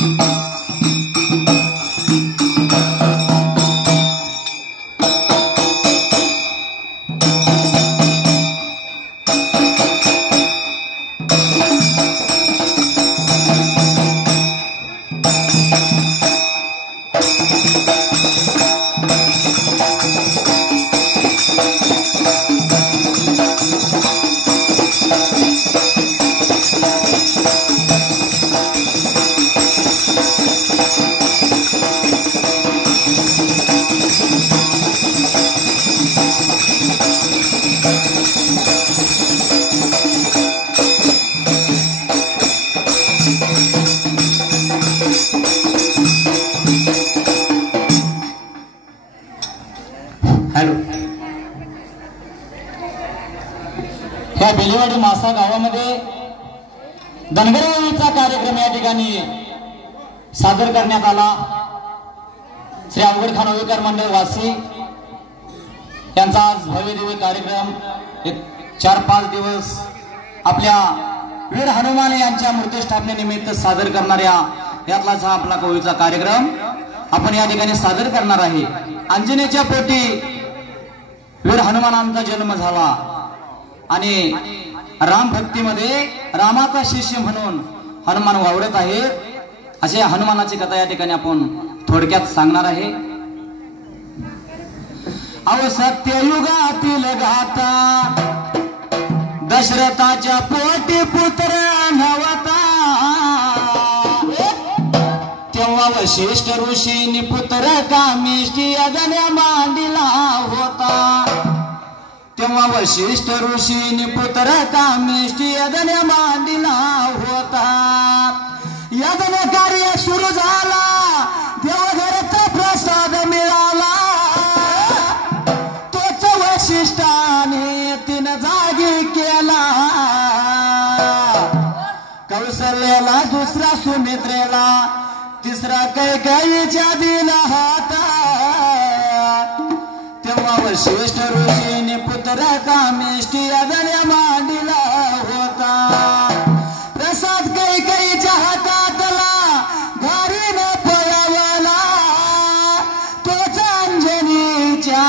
या बेलेवाडी मासा गावामध्ये धनगरचा कार्यक्रम या ठिकाणी सादर करण्यात आला। श्री अवघड खान ओवेकर मंडळ वासी यांचा आज भव्य दिव्य कार्यक्रम 4-5 दिवस आपल्या वीर हनुमान यांच्या मूर्तिस्थापनेनिमित्त सादर करणाऱ्या यातलाच हा आपला कवीचा कार्यक्रम आपण या ठिकाणी सादर करणार आहे। अंजनेच्या पोटी वीर हनुमानांचा जन्म झाला आणि राम भक्तीमध्ये रामाचा शिष्य म्हणून हनुमान वावरत आहेत। असे हनुमानाची कथा या ठिकाणी आपण थोडक्यात सांगणार आहे। अव सत्ययुगातील गाथा दशरथाच्या पोटी पुत्र नवता, तेव्हा वशिष्ठ ऋषींनी पुत्र कामिष्ठी यज्ञ मांडिला होता। तेव्हा वशिष्ठ ऋषींनी पुत्र कामिष्ठी यज्ञ मांडिला होता। यज्ञ कार्य सुरू झाला, देवघराचा प्रसाद मिळाला। तोच वशिष्ठाने 3 जागी केला, कौशल्याला, दुसरा सुमित्रेला, तिसरा कैकेयीच्या दिला हाता। तेव्हा वशिष्ठ ऋषीने पुत्र कामिष्ठी यज्ञ मांडिला होता। प्रसाद कैकेयीच्या हातातला, घारीने पळवला, तोच अंजनीच्या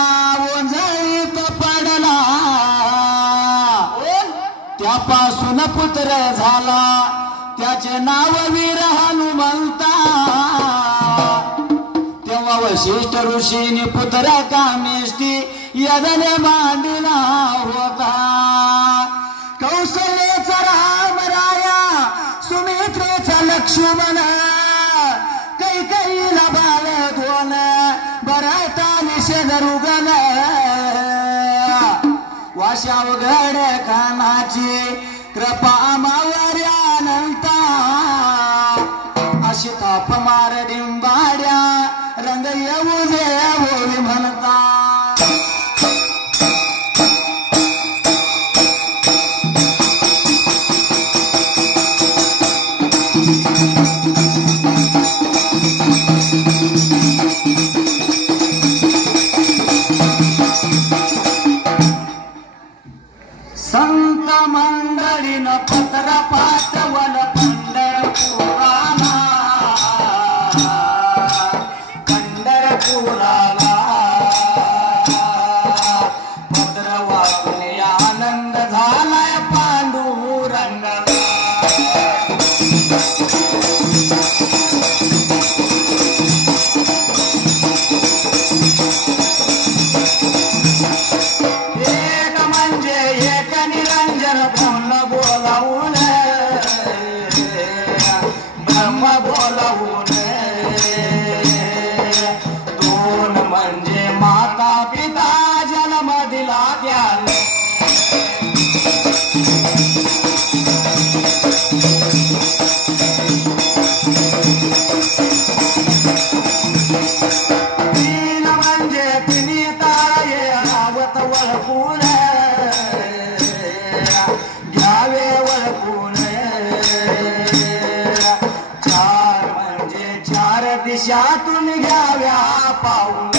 ओंजळीत पडला। त्यापासून पुत्र झाला, त्याचे नाव वीर हनुमंता। तेव्हा वशिष्ठ ऋषीने पुत्र कामिष्ठी यज्ञ मांडिला होता। कौशल्याचा राम राया, सुमित्रेचा लक्ष्मण, कैकेयीला बाल 2, भरताने शत्रुघ्न। वाशावगड खानाची कृपा मावऱ्यानंता, अशी थाप मार डिंबाड्या रंग येऊ दे होळी म्हणता। संत मंडळीनं पत्र पाठवल पंढरपुराला, पंढरपुराला। पत्र वाचून आनंद झालाय पांडुरंगाला। दिशातून घ्याव्या पाऊल,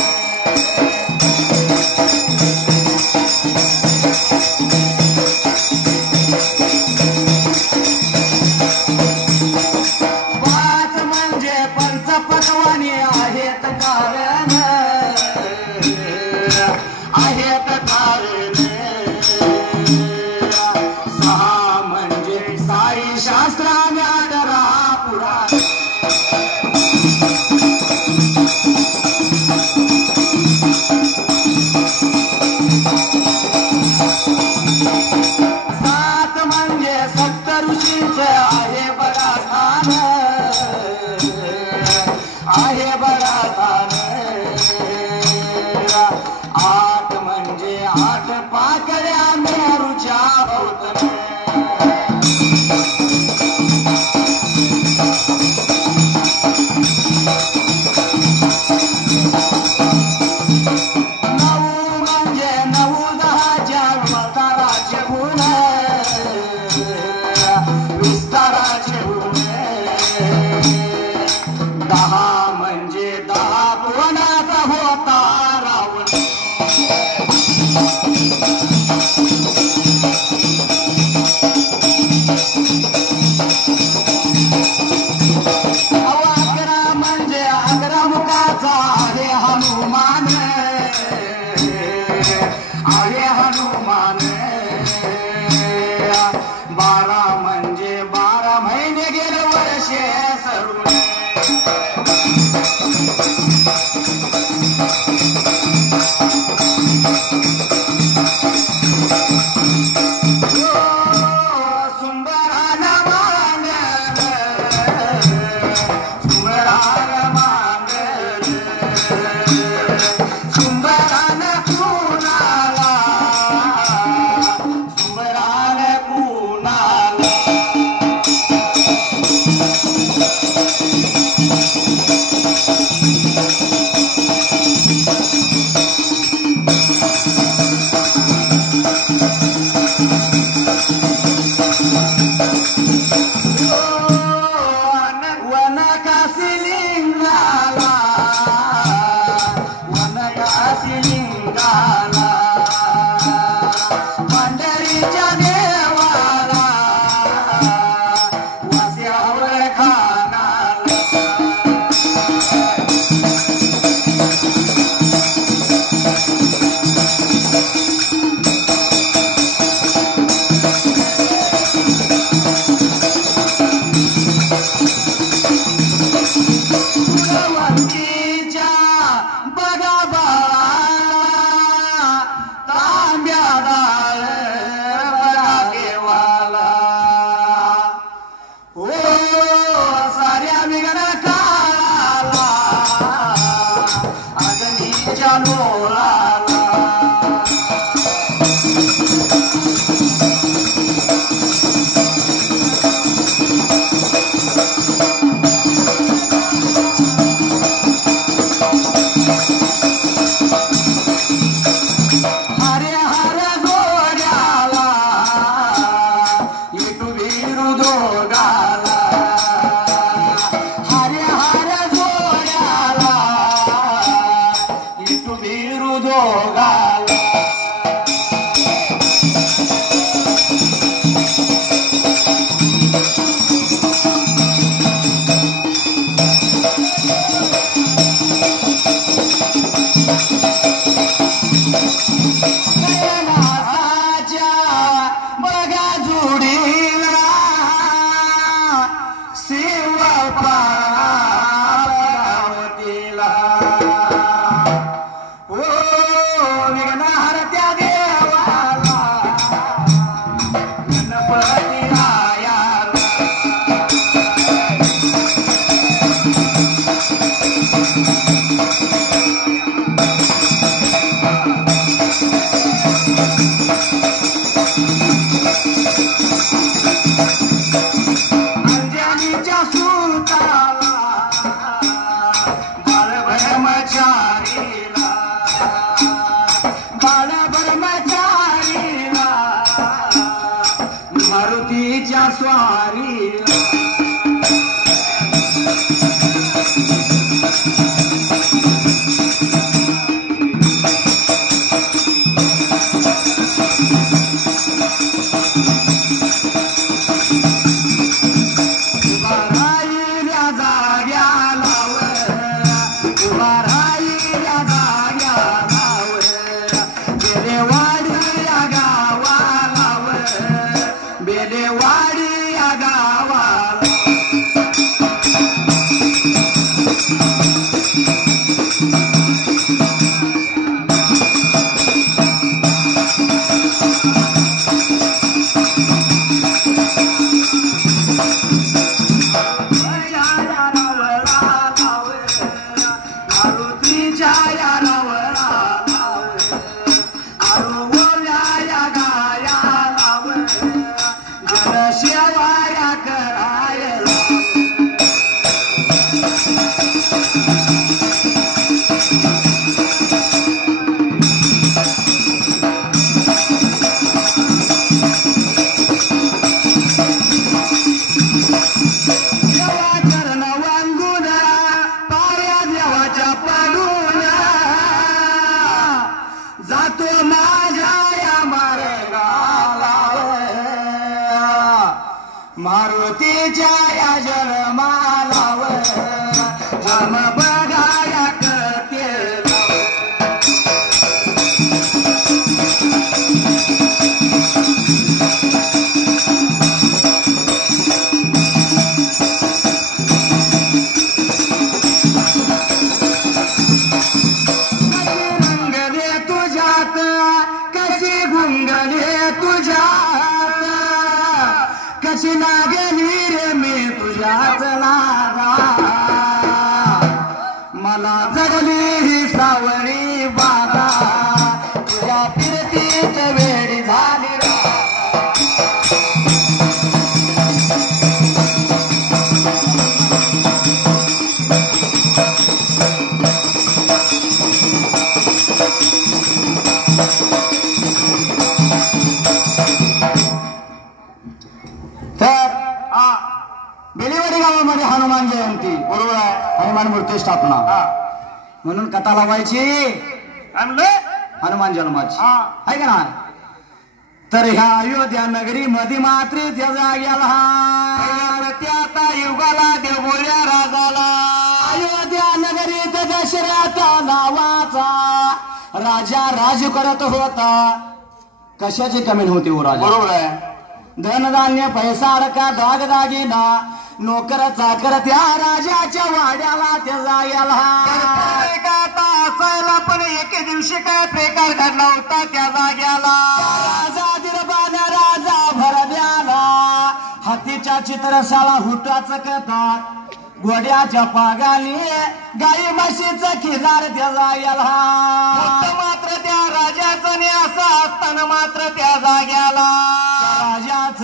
पाच म्हणजे पटवानी आहेत कारण आहेत कारण सहा म्हणजे साई शास्त्राने आदरा पुराण सात म्हणजे सप्त ऋषींच आहे बघा स्थान आहे बघा स्थान आठ म्हणजे आठ पाकळ्या मेरूच्या भोवतन मारुतीच्या या जन्मालावर जन्म बघाया केला रंगले तुझ्यात कशी गुंगले तुझ्यात कशी लागली रे मी तुझ्याच नादा मला जगली ही सावळी बाधा तुझ्या फिरतीत वेळी झाली रा बेलेवाडी गावामध्ये हनुमान जयंती बरोबर आहे हनुमान मूर्ती स्थापना म्हणून कथा लावायची हनुमान जन्माची आहे का ना तर ह्या अयोध्या नगरी मध्ये मात्र त्याचा गेला त्या युगाला देवोल्या राजाला अयोध्या नगरीत दशरथ नावाचा राजा राज करत होता कशाची कमी होती हो राजा बरोबर आहे धनधान्य पैसा अडका दागदागिना नोकर चाकर त्या राजाच्या वाड्याला त्याचा गेला असायला पण एके दिवशी काय प्रकार घडला होता त्या जाग्याला राजा दिरबाना राजा भरद्याला हातीच्या चित्रशाला हुटाच करतात घोड्याच्या पागाने गाई म्हशीच खिलार त्या जाग्याला मात्र त्या राजाचं असं असताना मात्र त्या जाग्याला राजाच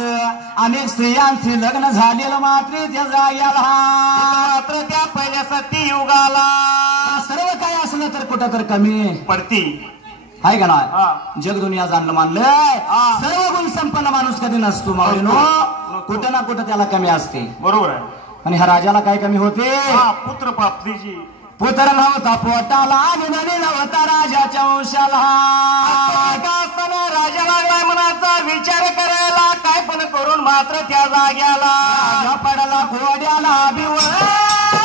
अनेक स्त्रियांचे लग्न झालेलं मात्र त्या जाग्याला मात्र त्या पहिल्या सत्ययुगाला सर्व काय असलं तर कुठं तर कमी पडती आहे का ना जग दुनिया जाणलं मानलंय सर्व गुण संपन्न माणूस कधी नसतो माऊलीनो कुठं ना कुठं त्याला कमी असते बरोबर आहे आणि ह्या राजाला काय कमी होते पुत्र प्राप्तीची पुत्र नव्हता पोटाला निधनी नव्हता राजाच्या वंशाला राजा लागला मनाचा विचार करायला काय पण करून मात्र त्या जाग्याला राजा पडला घोड्याला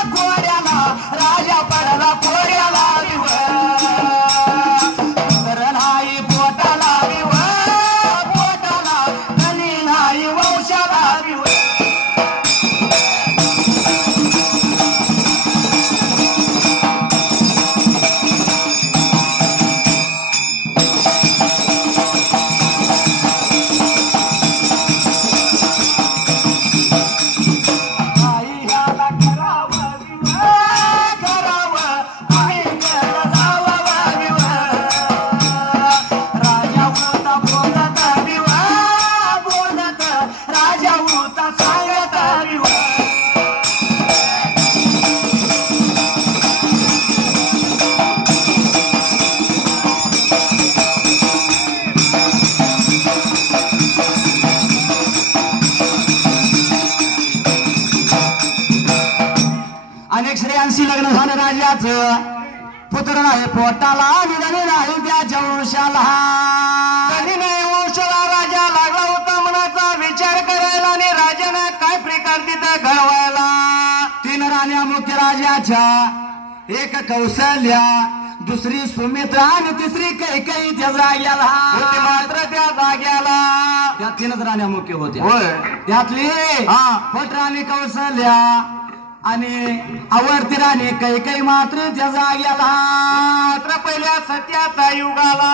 घोड्याला राजा पडला घोड्याला तर नाही पोटाला पोटाला धनी नाही वंशाला लग्न झालं राजाचं पुत्र नाही पोटाला निधनी नाही त्याच्या वंशाला कधी नाही वंशाला राजा लागला होता मनाचा विचार करायला आणि राजाने काय प्रकार तिथं घडवायला 3 राण्या मुख्य राजाच्या एक कौशल्या दुसरी सुमित्रा आणि तिसरी कैकेयी त्या जाग्याला मात्र त्या जाग्याला त्या 3च राण्या मुख्य होत्या त्यातली पट राणी कौशल्या आणि आवडती राणी कैकेयी मात्र त्या जाग्याला मात्र पहिल्या सत्याचा युगाला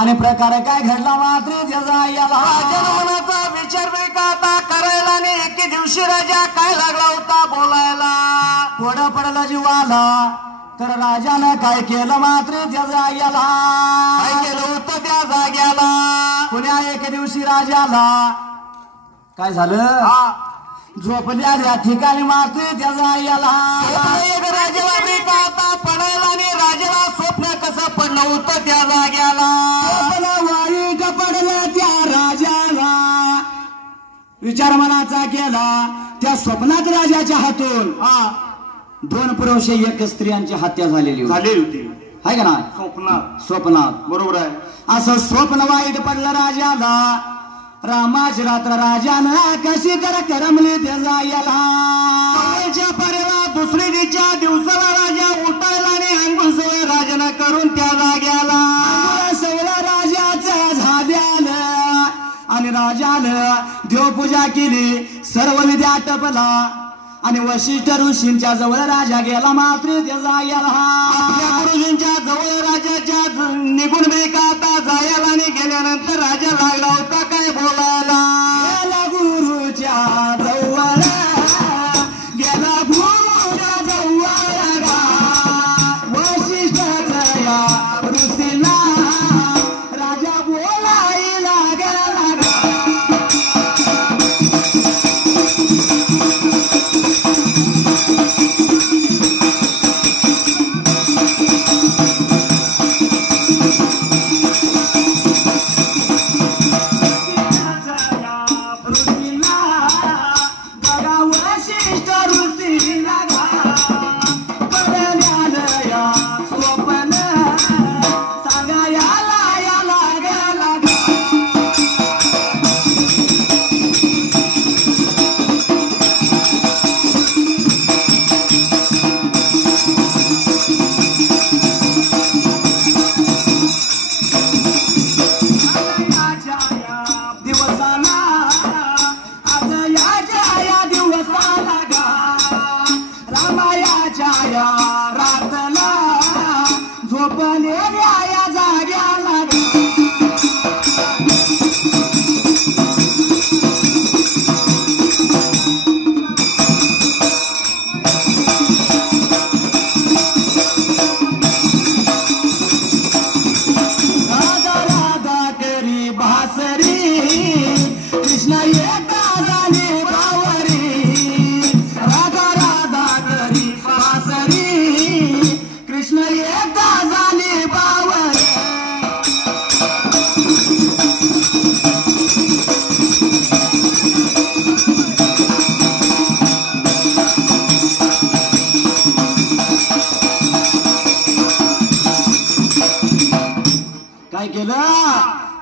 आणि प्रकार काय घडला मात्र त्या जाग्याला जनमनाचा विचार बेकाता करायला आणि एके दिवशी राजा काय लागला होता बोलायला कोडा पडला जीवाला तर राजानं काय केलं मात्र त्या जाग्याला काय केलं होतं त्या जाग्याला पुण्या एके दिवशी राजाला काय झालं झोपल्या त्या ठिकाणी मात्र त्याचा याला एक राजाला बेटा आता पडायला आणि राजाला स्वप्न कसं पण नव्हतं त्या जाग्याला वाईट पडलं त्या राजाला विचार मनाचा केला त्या स्वप्नात राजाच्या हातून 2 पुरुष 1 स्त्रियांची हत्या झालेली होती आहे का ना स्वप्नात बरोबर आहे असं स्वप्न वाईट पडलं राजाला रामाची रात्र राजानं कशी तर करमली त्या जायला पर्याला दुसरीच्या दिवसाला राजा उठायला आणि अंगुल सोय राजानं करून त्या जाग्याला सगळं राजाचं झाल्यानं आणि राजानं देवपूजा केली सर्व विधी आटपला आणि वशिष्ठ ऋषींच्या जवळ राजा गेला मात्र त्या जायला ऋषींच्या जवळ राजाच्या निघून बेका आता जायला आणि गेल्यानंतर राजा लागला होता काय बोलायला गुरुच्या जवळ गेला गुरुच्या जवळ वशिष्ठाच्या ऋषीला राजा बोलायला गेला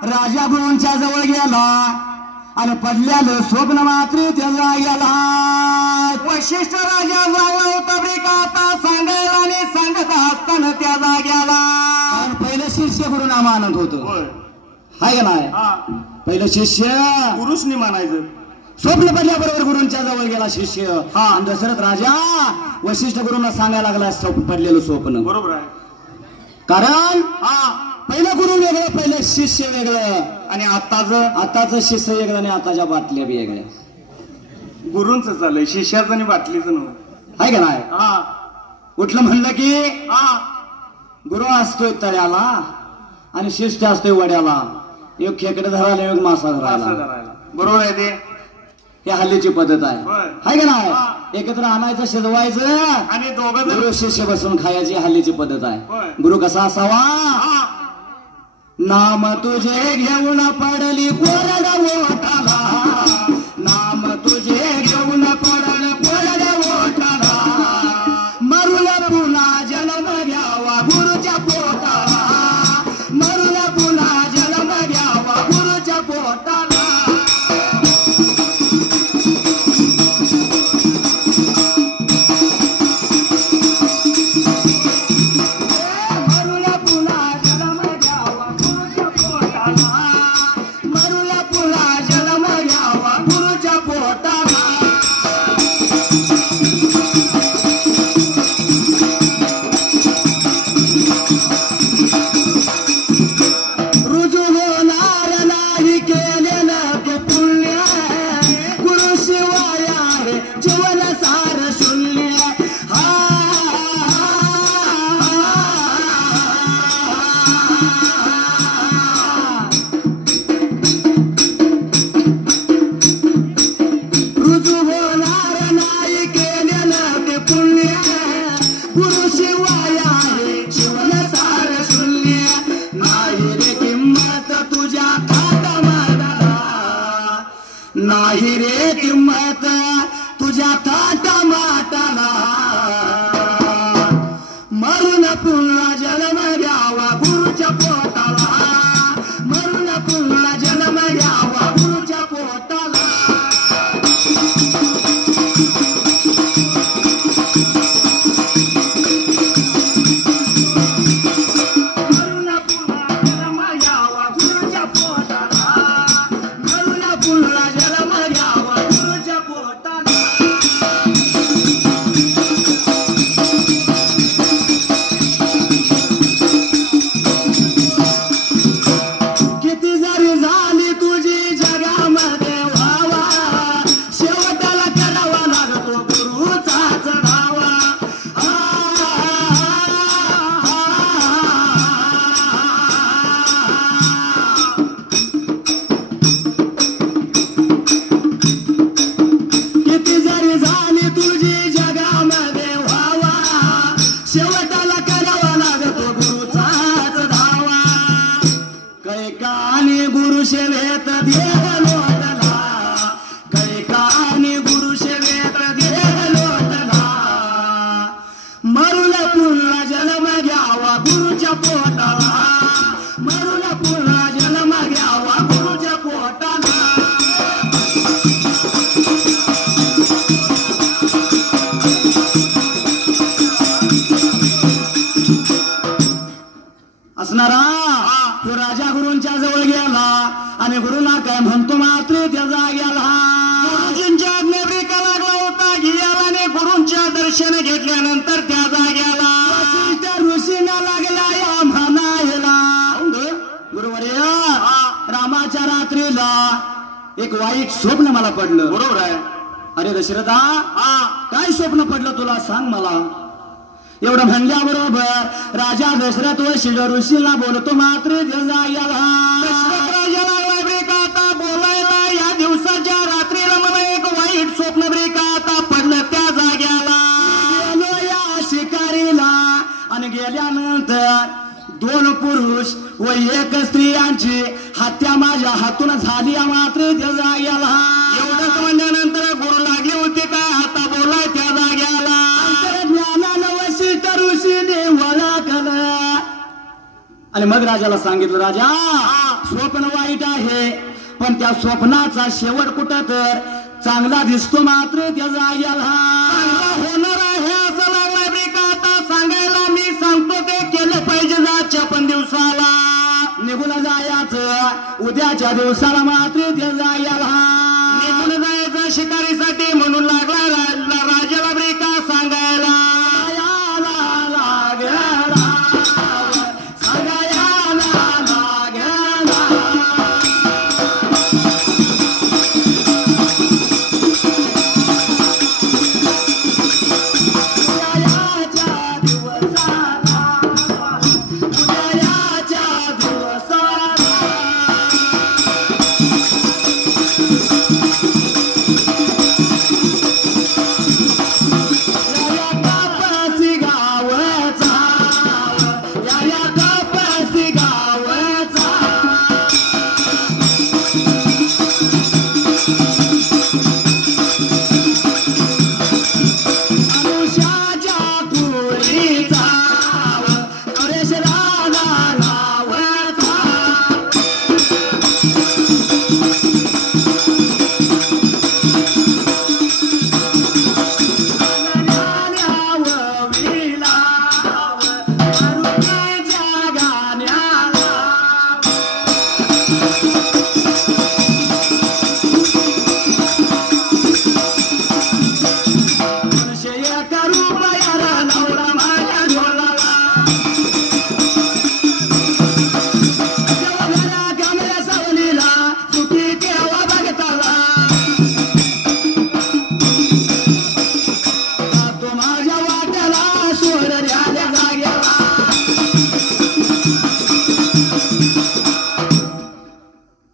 राजा गुरूंच्या जवळ गेला आणि पडल्यानं स्वप्न मात्र त्याला गेला वशिष्ठ राजा झाला होता का आता सांगायला आणि सांगत असताना त्या जाग्याला पहिलं शिष्य गुरुना मानत होत हाय का नाही पहिलं शिष्य गुरुसनी मानायचं स्वप्न पडल्याबरोबर गुरूंच्या जवळ गेला शिष्य आणि दशरथ राजा वशिष्ठ गुरूंना सांगायला लागला स्वप्न पडलेलं स्वप्न बरोबर आहे कारण पहिलं गुरु वेगळं पहिलं शिष्य वेगळं आणि आताच शिष्य वेगळं आणि आताच्या बाटल्या वेगळ्या गुरूंच चाललंय शिष्याचं आणि बाटलीचं नव्हतं आहे का नाही उठलं म्हणलं की गुरु असतोय तळ्याला आणि शिष्य असतोय वड्याला एक खेकडे धरायला एक मासा धरायला बरोबर आहे ते हे हल्लीची पद्धत आहे का नाही एकत्र आणायचं शिजवायचं आणि दोघं गुरु शिष्य बसून खायची हल्लीची पद्धत आहे गुरु कसा असावा नाम तुझे घेऊन पडली कोरड ओठाला नाम तुझे घेऊन पडल कोरड ओठाला मरुल पुन्हा जन्म घ्यावा गुरुच्या पोटाला मरुल पुन्हा जन्म घ्यावा गुरुच्या पोटाला रुजू होणार एक वाईट स्वप्न मला पडलं. बरोबर आहे. अरे दशरथा, काय स्वप्न पडलं तुला सांग मला. एवढं म्हणल्याबरोबर राजा दशरथ व ऋषीला बोलतो मात्र जाग्याला. दशरथ राजा लागला बरे का आता बोलायला. या दिवसाच्या रात्रीला मला एक वाईट स्वप्न बरे का आता पडलं त्या जाग्याला. गेलो या शिकारीला आणि गेल्यानंतर 2 पुरुष व 1 स्त्रियांची हत्या माझ्या हातून झाली मात्र त्या जाग्याला. एवढंच म्हणल्यानंतर गुरु लागले होते काय आता बोला त्या जाग्याला. ज्ञानानं वशिष्ठ ऋषीने ओळखलं आणि मग राजाला सांगितलं, राजा स्वप्न वाईट आहे पण त्या स्वप्नाचा शेवट कुठं तर चांगला दिसतो मात्र त्या जाग्याला. होणार आहे असं लागलाय बरे का आता सांगायला. मी सांगतो ते केलं पाहिजे. जाच्या पण दिवसाला निघून जायचं, उद्याच्या दिवसाला मात्र त्या जाग्याला निघून जायचं शिकारीसाठी म्हणून लागला राजाला बरे का सांगायला.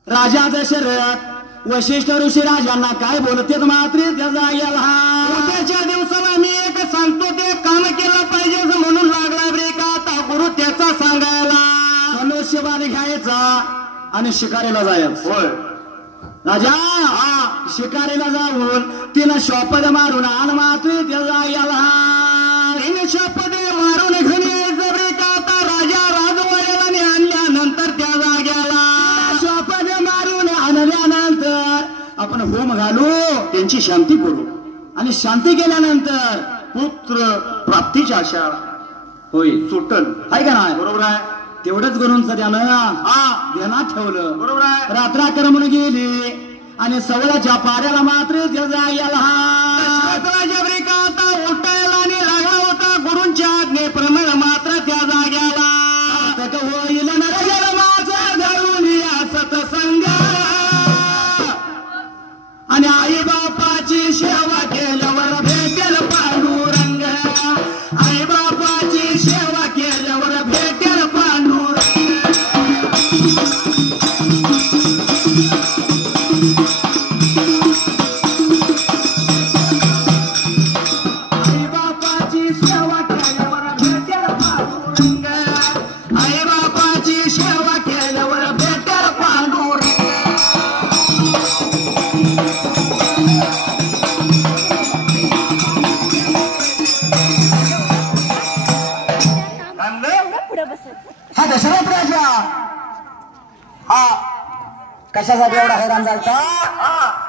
राजा दशरथ वशिष्ठ ऋषी राजांना काय बोलतेत मात्र त्या जाग्याला. उद्याच्या दिवसाला मी एक सांगतो ते काम केलं पाहिजे म्हणून लागला बरे का आता गुरु त्याचा सांगायला. धनुष्यबाण घ्यायचा आणि शिकारीला जायचं. होय राजा शिकारीला जाऊन तिनं शॉपद मारून आण मात्र त्या जाग्याला. तिने शॉपद मारून घरी यायचं बरे का आता राजा राजवाड्याला आणल्यानंतर त्या जाग्याला शॉपद मारून आणल्यानंतर आपण होम घालू त्यांची शांती करू आणि शांती केल्यानंतर पुत्र प्राप्तीची आशा होय सुटल आहे का नाही. बरोबर आहे. तेवढंच करून त्यानं ध्यानात ठेवलं. बरोबर आहे. रात्राक्रमण गेली आणि सवळाच्या पाड्याला मात्र त्या जाग्याला राजा बरे का आता उठायला आणि लागला होता गुरूंच्या आज्ञेप्रमाणे मात्र त्या जाग्याला होईल नरजल माझा धरून या सतसंग आणि आई बापाची सेवा केल्यावर भेटेल पांडुरंग. आई बापाची सेवा केल्यावर भेटेल पांडुरंग. आई बापाची सेवा केल्यावर भेटेल पांडुरंग. आई बापाची सेवा केल्यावर भेटेल पांडुरंग. हा दशरथ राजा कशासाठी एवढा हैराण झालता.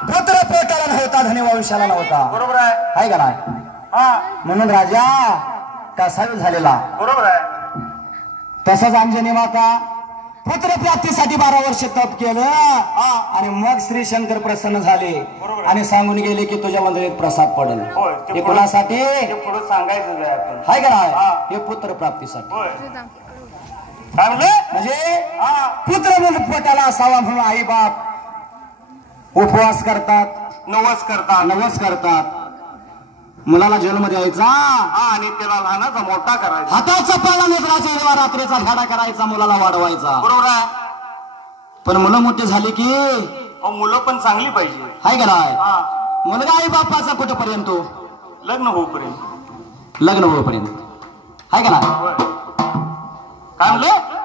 पुत्र प्रकरण होता धनी वंशाला नव्हता. बरोबर आहे का नाही. म्हणून राजा कसावी झालेला. बरोबर आहे. तसंच अंजनी माता पुत्र प्राप्तीसाठी 12 वर्ष तप केलं आणि मग श्री शंकर प्रसन्न झाले आणि सांगून गेले की तुझ्यामध्ये एक प्रसाद पडेल. हे कोणासाठी पुढे सांगायचं आपण हाय का नाही. हे पुत्र प्राप्तीसाठी. काय म्हणले म्हणजे पुत्र म्हणून पोटाला असावा म्हणून आई बाप उपवास करतात, नवस करतात, नवस करतात. मुलाला जेलमध्ये यायचा, आणि त्याला लहानाचा मोठा करायचा. हाताचा पाला नेत्राचा देवा रात्रीचा झाडा करायचा, मुलाला वाढवायचा. बरोबर आहे. पण मुलं मोठी झाली की मुलं पण चांगली पाहिजे. हाय का नाही? हा, मुलगा आई बापाचा कुठपर्यंत? लग्न होईपर्यंत. लग्न होईपर्यंत. हाय का नाही? होय. काय म्हणलं?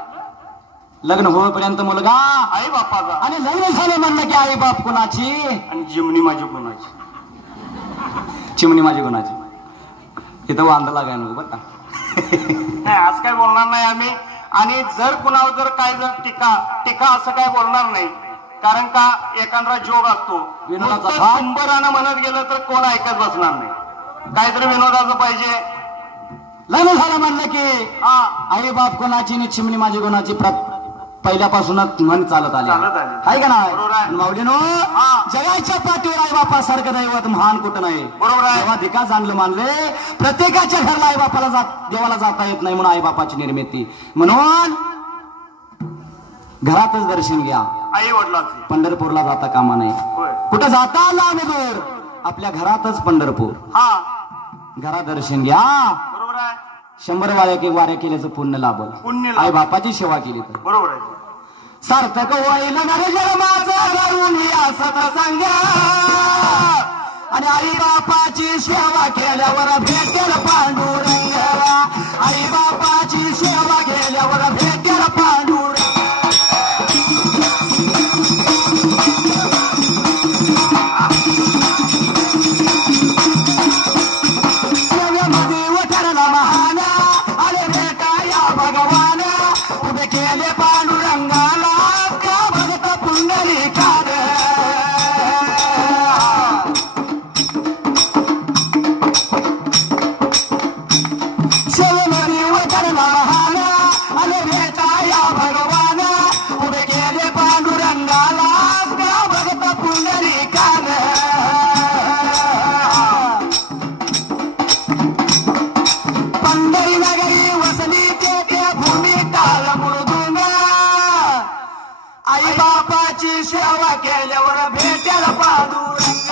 लग्न होईपर्यंत मुलगा आई बापाचा. आणि लग्न झालं म्हणलं की आई बाप कुणाची? आणि जिमणी माझी कोणाची? चिमणी माझी कुणाची? इथं वांदा लागाय नको बरं का. नाही, आज काय बोलणार नाही आम्ही. आणि जर कुणावर जर काय जर टीका असं काय बोलणार नाही. कारण का एखादा जोग असतो. विनोदाचा नुसतं भाग. शंभरानं म्हणत गेलं तर कोण ऐकत बसणार नाही. काहीतरी विनोदाचं पाहिजे. लग्न झालं म्हणलं की हा, आई बाप कोणाची आणि चिमणी माझी कोणाची पहिल्यापासूनच म्हण चालत आली. चालत आली. हाय का बरोबर आहे. नाही? माऊलीनो, हा. जगाच्या पाठीवर आई बापासारखं दैवत महान कुठं नाही. बरोबर आहे. तेव्हा धिका जाणलं मानले. प्रत्येकाच्या घरला आई बापाला देवाला जाता येत नाही म्हणून आई बापाची निर्मिती. म्हणून घरातच दर्शन घ्या. आई वडिलांची. पंढरपूरला जाता कामा नाही. होय. कुठं जाता लांब दूर, आपल्या घरातच पंढरपूर. हा, घरात दर्शन घ्या. बरोबर आहे. 100 वाऱ्या केल्याचं पुण्य लाभल. पुण्य आई लाभ. बापाची सेवा केली तर बरोबर आहे. सार्थक होईल नरजन्माचं घरून या सत्संग. आणि आई बापाची सेवा केल्यावर भेटेल पांडुरंग. आई बापाची सेवा केल्यावर भेटेल पांडुरंग. सेवेमध्ये उतरला महान, आले भेटा या भगवान. उभे केले पांडुरंगाला, त्या भगत पुंडलिकान. सेवेमध्ये उतरला महान, आले भेटा या भगवान. उभे केले पांडुरंगाला, त्या भगत पुंडलिकान. पंढरी नगरी वसली ते भूमी टाळ मृदुंग. आई बापाची सेवा केल्यावर भेटेल पांडुरंग.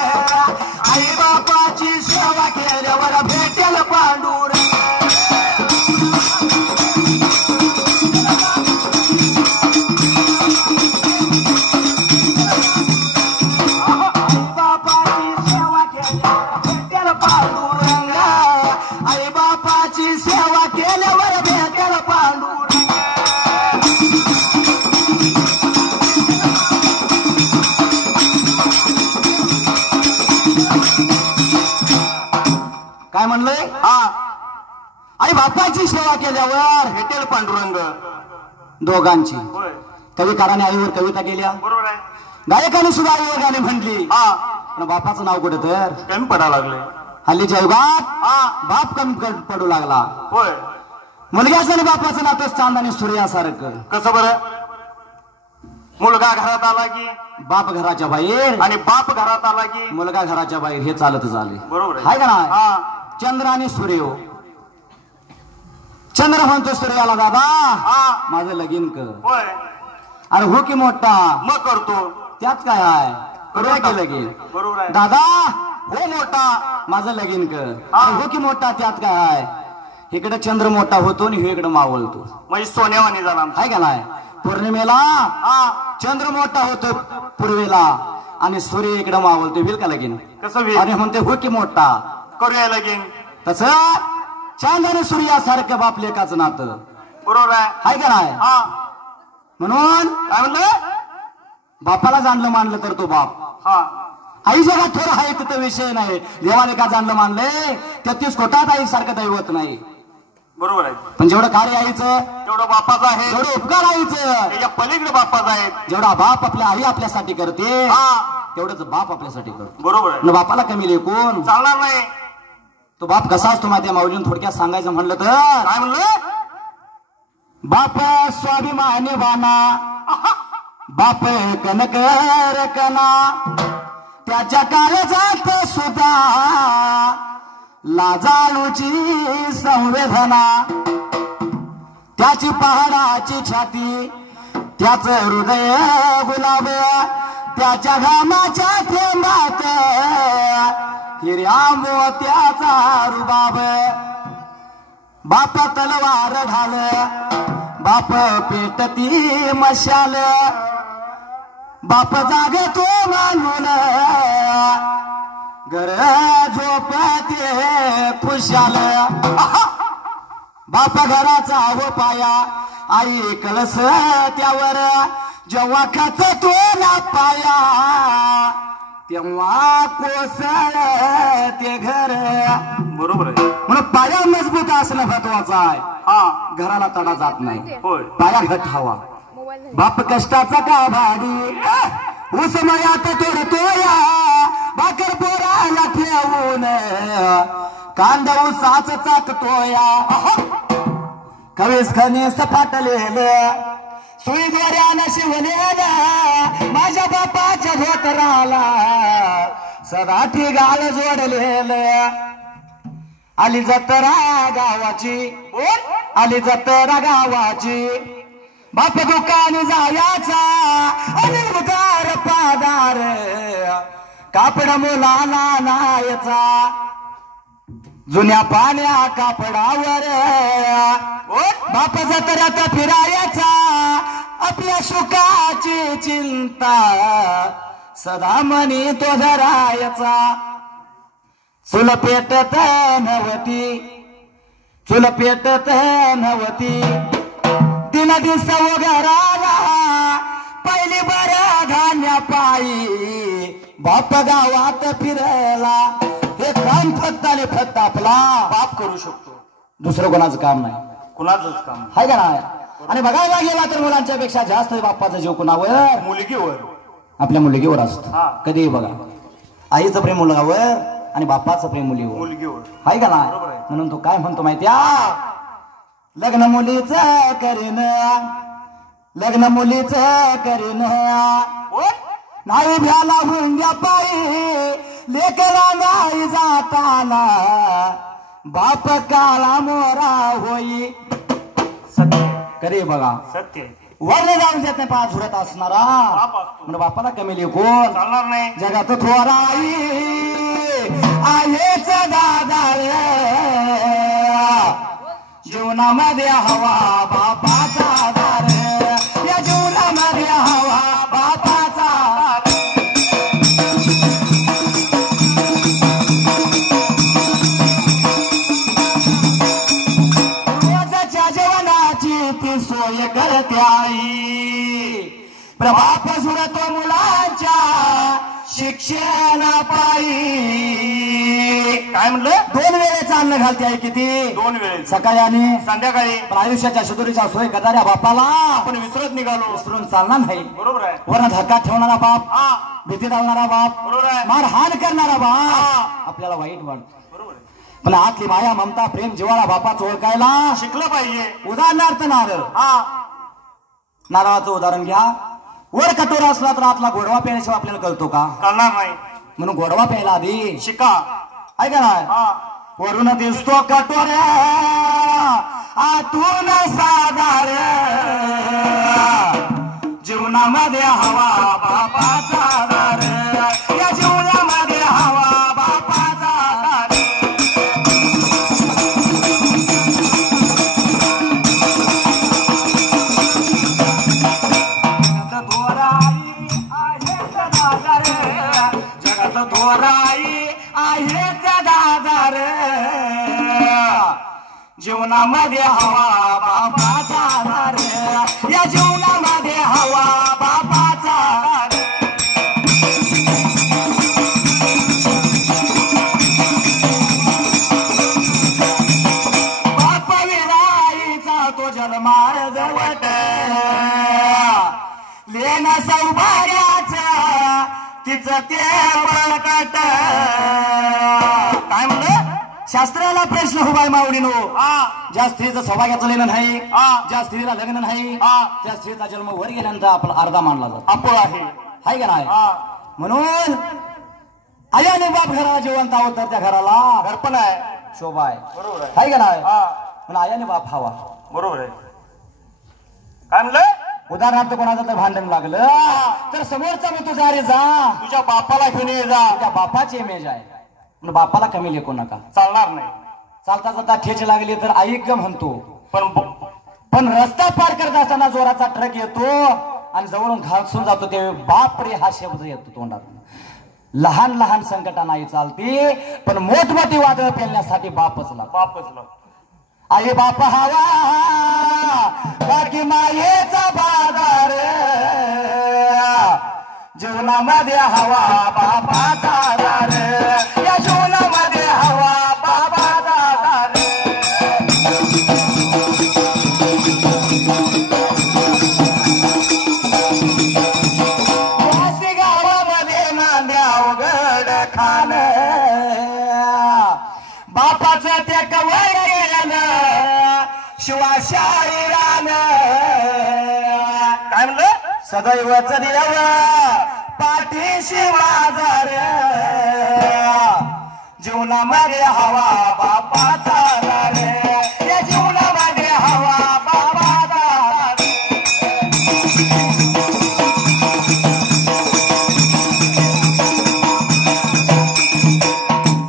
आई बापाची सेवा केल्यावर भेटेल पांडुरंग. आई बापाची सेवा केल्यावर भेटेल पांडुरंग. आई बापाची सेवा केल्यावर भेटेल पांडुरंग. काय म्हणलंय? हा, आई बापाची सेवा केल्यावर भेटेल पांडुरंग. दोघांची. होय. कविकाराने आईवर कविता केल्या, बरोबर आहे. गायकाने सुद्धा आईवर गाणी म्हणली. हा, पण बापाचं नाव कुठे तर कमी पडायला लागले. हल्लीच्या युगात हा, बाप कमी पडू लागला. होय. मुलग्याचं आणि बापाचं नातं चांद आणि सूर्यासारखं. कसं बरं? मुलगा घरात आला की बाप घराच्या बाहेर आणि बाप घरात आला की मुलगा घराच्या बाहेर, हे चालत झाले. बरोबर आहे. हाय का नाही? हा, चंद्र आणि सूर्य. चंद्र म्हणतो सूर्याला, दादा हा, माझं लगीन कर. होय. अरे हो की मोठा, मग करतो. त्यात काय आहे, करूया की लगीन. बरोबर आहे. दादा हो मोठा, माझं लगीन कर. अरे हो की मोठा, त्यात काय आहे. इकडे चंद्र मोठा होतो आणि इकडे मावळतो. म्हणजे सोन्यावानी झाला. हाय का नाही? पौर्णिमेला हा, चंद्र मोठा होतो पूर्वेला आणि सूर्य इकडे मावळतो. होईल का लगीन? कसं होईल? आणि म्हणते हो की मोठा. करूया लगीन. तस चांद आणि सूर्यासारखं बाप लेकाचं नातं. बरोबर आहे. हाय का नाही? हा, म्हणून काय म्हणलं? बापाला जाणलं मानलं तर तो बाप. हा, आई जगात थोडं आहे तिथं विषय नाही. देवाने का जाणलं मानले 33 कोटात आई सारखं दैवत नाही. बरोबर आहे. पण जेवढं कार्य आईचं, तेवढं बापाचं आहे. जेवढं उपकार आईचं, त्याच्या पलीकडे बापाचं आहे. जेवढा बाप आपल्या आई आपल्यासाठी करते, हा, तेवढंच बाप आपल्यासाठी करतो. बरोबर आहे. आणि बापाला कमी लेखून चालणार नाही. तो बाप कसा असतो माहिती? माऊलीने थोडक्यात सांगायचं म्हणलं तर, काय म्हणलं? बाप स्वाभिमानी वाना, बाप कनक रकना, त्याच्या काळजात सुद्धा लाजाळूची संवेदना. त्याची पहाडाची छाती, त्याच हृदय गुलाब, त्याच्या घामाच्या थेंबात हिऱ्या मोत्याचा रुबाब बाप तलवार ढाल बाप पेटती मशाल बाप जागतो मानून घर झोपते खुशाल बाप घराचा हो पाया आई कलस त्यावर जेव्हा खचतो ना पाया तेव्हा कोसळ ते घर. बरोबर आहे. म्हणून पाया मजबूत असणं महत्वाचं आहे. हा घराला तडा जात नाही. होय. पाया घट हवा. बाप कष्टाचा का भाडी ऊस मयात तोडतोया भाकर पोराला ठेवून कांदा ऊसाच चाकतोया कवीस खनीस फाटलेलं सुई दोऱ्यानं शिवलेलं माझ्या बापाच्या धोतराला सदा ठिगाळ जोडलेलं. आली जत्रा गावाची आली जत्रा गावाची बाप दुकान जायाचा अनिर्वकार पादार कापड मुलाला नायचा जुन्या पाण्या कापडावर बाप जत्र्यात फिरायचा आपल्या सुखाची चिंता सदा मनी तो धरायचा. चुल पेटत नव्हती चुल पेटत नव्हती दिन दिस घराला पहिली बर धान्य पायी बाप गावात फिरला. हे काम फक्त आणि फक्त आपला बाप करू शकतो. दुसरं कोणाचं काम नाही. कुणाचंच काम हाय का नाही. आणि बघायला गेला तर मुलांच्या पेक्षा जास्त बाप्पाचा जीव कुणावर मुलगीवर आपल्या मुलगीवर असत. हा. कधीही बघा आईचं प्रेम मुलगावर आणि बाप्पाचं प्रेम मुलीवर हाय का नाही. बरोबर आहे. म्हणून तो काय म्हणतो माहित्या लग्न मुलीच करीन लग्न मुलीच करीन नाही भ्याला हुंड्या पायी लेकरा नाही जाताना बाप काळा मोरा होई. सत्य कधी बघा सत्य वरले जाऊन देत नाही पाच झुरत असणारा बाप असतो. म्हणजे बापाला कमी लेखून चालणार नाही. जगात थोराई आहेच दादा जीवनामध्ये हवा बापाचा दार या जीवनामध्ये हवा बापाचा रोजच्या जेवणाची ती सोय करते आई प्रभात सुरतो मुलांच्या शिक्षणा पायी. काय म्हणलं. 2 वेळेचं अन्न घालते आई किती 2 वेळेस सकाळी आणि संध्याकाळी. पण आयुष्याच्या शिदोरीच्या सोय करणाऱ्या बापाला आपण विसरत निघालो. विसरून चालणार नाही. बरोबर आहे. वरण धक्का ठेवणारा बाप हा भीती लावणारा बाप बरोबर आहे. मारहाण करणारा बाप हा. आपल्याला वाईट वाटत. बरोबर आहे. पण आतली माया ममता प्रेम जिवाळा बापाचं ओळखायला शिकलं पाहिजे. उदाहरणार्थ नारळ हा नारळाचं उदाहरण घ्या. वर कटोरा असला तर आतला गोडवा प्यायल्याशिवाय आपल्याला कळतो का. करणार नाही. म्हणून गोडवा प्यायला आधी शिका. ऐका ना हा वरून दिसतो कटोऱ्या आतून साधार जीवनामध्ये हवा बापाचा दार या जीवनामध्ये हवा बापाचा दार. जगत थोराई आहे दादार जीवनामध्ये हवा बापाचा दार या जीवनामध्ये हवा बापाचा दार. बाप विराईचा तो जन्मार्ग वट लेन सौभाग्याचा तिचं ते बळकट. काय म्हणलं शास्त्राला प्रश्न उभाय माऊलीनो. ज्या स्त्रीचं सौभाग्याचं लेणं नाही ज्या स्त्रीला लग्न नाही त्या स्त्रीचा जन्म वर गेल्यानंतर आपला अर्धा मानला जातो. आपण आहे हाय का नाही. म्हणून आई आणि बाप घराला जिवंत आहोत तर त्या घराला घरपण आहे. शोभा आहे. बरोबर आहे. हाय का नाही. हा पण आई आणि बाप हवा. बरोबर आहे. काय म्हणलं उदाहरणार्थ कोणाचं तर भांडण लागलं तर समोरचा मग तू जा रे जा, तुझ्या बापाला घेऊन ये जा. तुझ्या बापाची इमेज आहे पण बापाला कमी लेखू नका. चालणार नाही. चालता चालता ठेच लागली तर ऐक ग म्हणतो, पण रस्ता पार करत असताना जोराचा ट्रक येतो आणि जवळून घासून जातो त्यावेळी बाप रे हा शब्द येतो तोंडात. लहान लहान संकटा नाही चालती पण मोठमोठी वादळ पेलण्यासाठी बापच लागतो. आई बाप हवा बाकी मायेचा बाजार, जीवनामध्ये हवा बापाचा दार, या जीवनामध्ये हवा बाबाचा दार. वाशी गावामध्ये नांद्या उघड खान, बापाचं ते कवय केलं शिवा शाहिरान. काय म्हणलं? सदैवच देव पाठीशी माझा रे, जीवनामध्ये हवा बापाचा रे, या जीवनामध्ये हवा बाबाचा.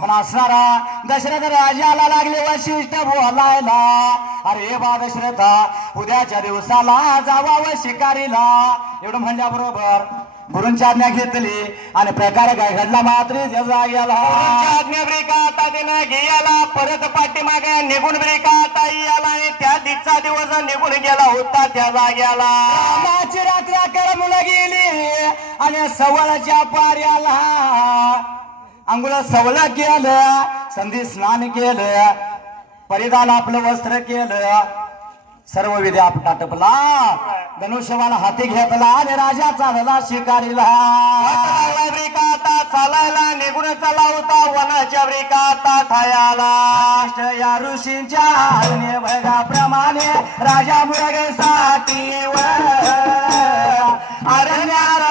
पण असणारा दशरथ राजाला लागले वशिष्ठ बोलायला, अरे बा दशरथा उद्याच्या दिवसाला जावा व शिकारीला. एवढं म्हणल्याबरोबर गुरूंची आज्ञा घेतली आणि प्रकार काय घडला मात्र त्याचा गेला. आज्ञा ब्रेका आता त्यानं घ्यायला परत पाठीमागे निघून ब्रेका आता याला आणि त्या दिवसा दिवस निघून गेला होता त्या जाग्याला. रामाची रात्र करमून गेली आणि सवळच्या पाऱ्याला अंघोळ सवळ केलं, संधी स्नान केलं, परिधान आपलं वस्त्र केलं, सर्व विधी आपटा टपला, धनुष्यवाला हाती घेतला आणि राजा चालला शिकारीला. ब्रेका आता चालायला निघून चाला होता वनाच्या ब्रेका आता ठायाला. या ऋषींच्या आज्ञे भगाप्रमाणे राजा मुरगेसाठी अरण्याला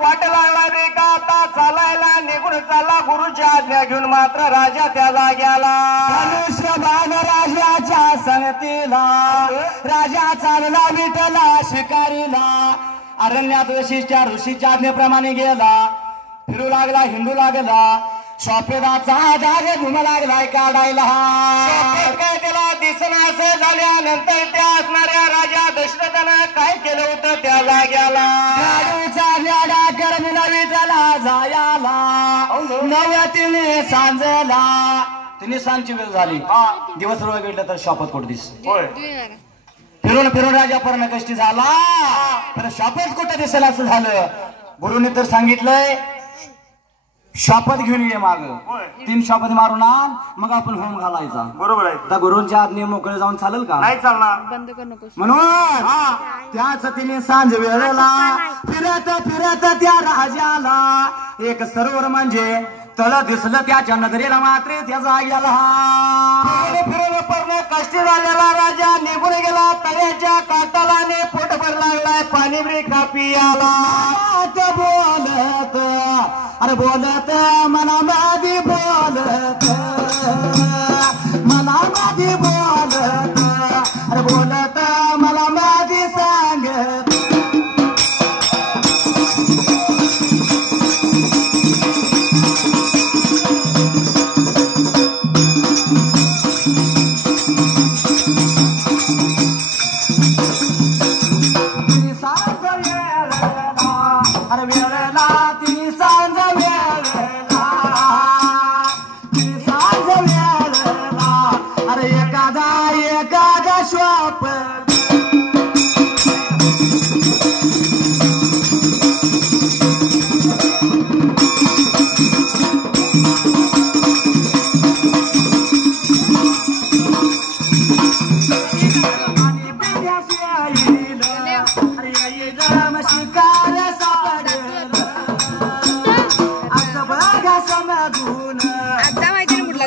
वाट लागला ब्रेका आता चालायला निघून चालला गुरुच्या आज्ञा घेऊन मात्र राजा त्या जाग्याला. धनुष्यबाण राजाच्या संगतीला राजा चालला विठला शिकारीला. अरण्यात वशिष्ठ्या ऋषीच्या आज्ञेप्रमाणे गेला, फिरू लागला हिंडू लागला, शॉपेदाचा जाग घुम लागलाय काढायला. काय त्याला दिसना असं झाल्यानंतर त्या असणाऱ्या राजा दशरथानं काय केलं होतं त्या जाग्याला. न्याडा करमून विठला जायाला, नवतीने सांजला. तिने सांजची वेळ झाली, दिवस रोळ गेलं तर शॉपत कुठं दिस. फिरून फिरून राजा पर्ण कष्टी झाला, पण शॉपत कुठं दिसेल असं झालं. गुरुने तर सांगितलंय शपथ घेऊन ये माग, 3 शपथ मारून आण मग आपण होम घालायचा. बरोबर आहे. त्या गुरुंच्या आज्ञे मोकळे जाऊन चालेल का? नाही चालणार. बंद कर नको. म्हणून त्याच तिने सांज वेळेला फिरत फिरत त्या राजाला एक सरोवर म्हणजे तळ दिसलं त्याच्या नजरेला मात्र त्या जाग्याला. फिरून पर्ण कष्टी झालेला राजा निघून गेला तळ्याच्या काटालाने पोटभर लागलाय पाणी ब्रेका पियाला. बोलत अरे बोलत मनामध्ये बोलत, मनामध्ये बोलत अरे बोलत मला माझी सांगत. साथ अरे एखादा श्वाप आता माहिती ना कुठला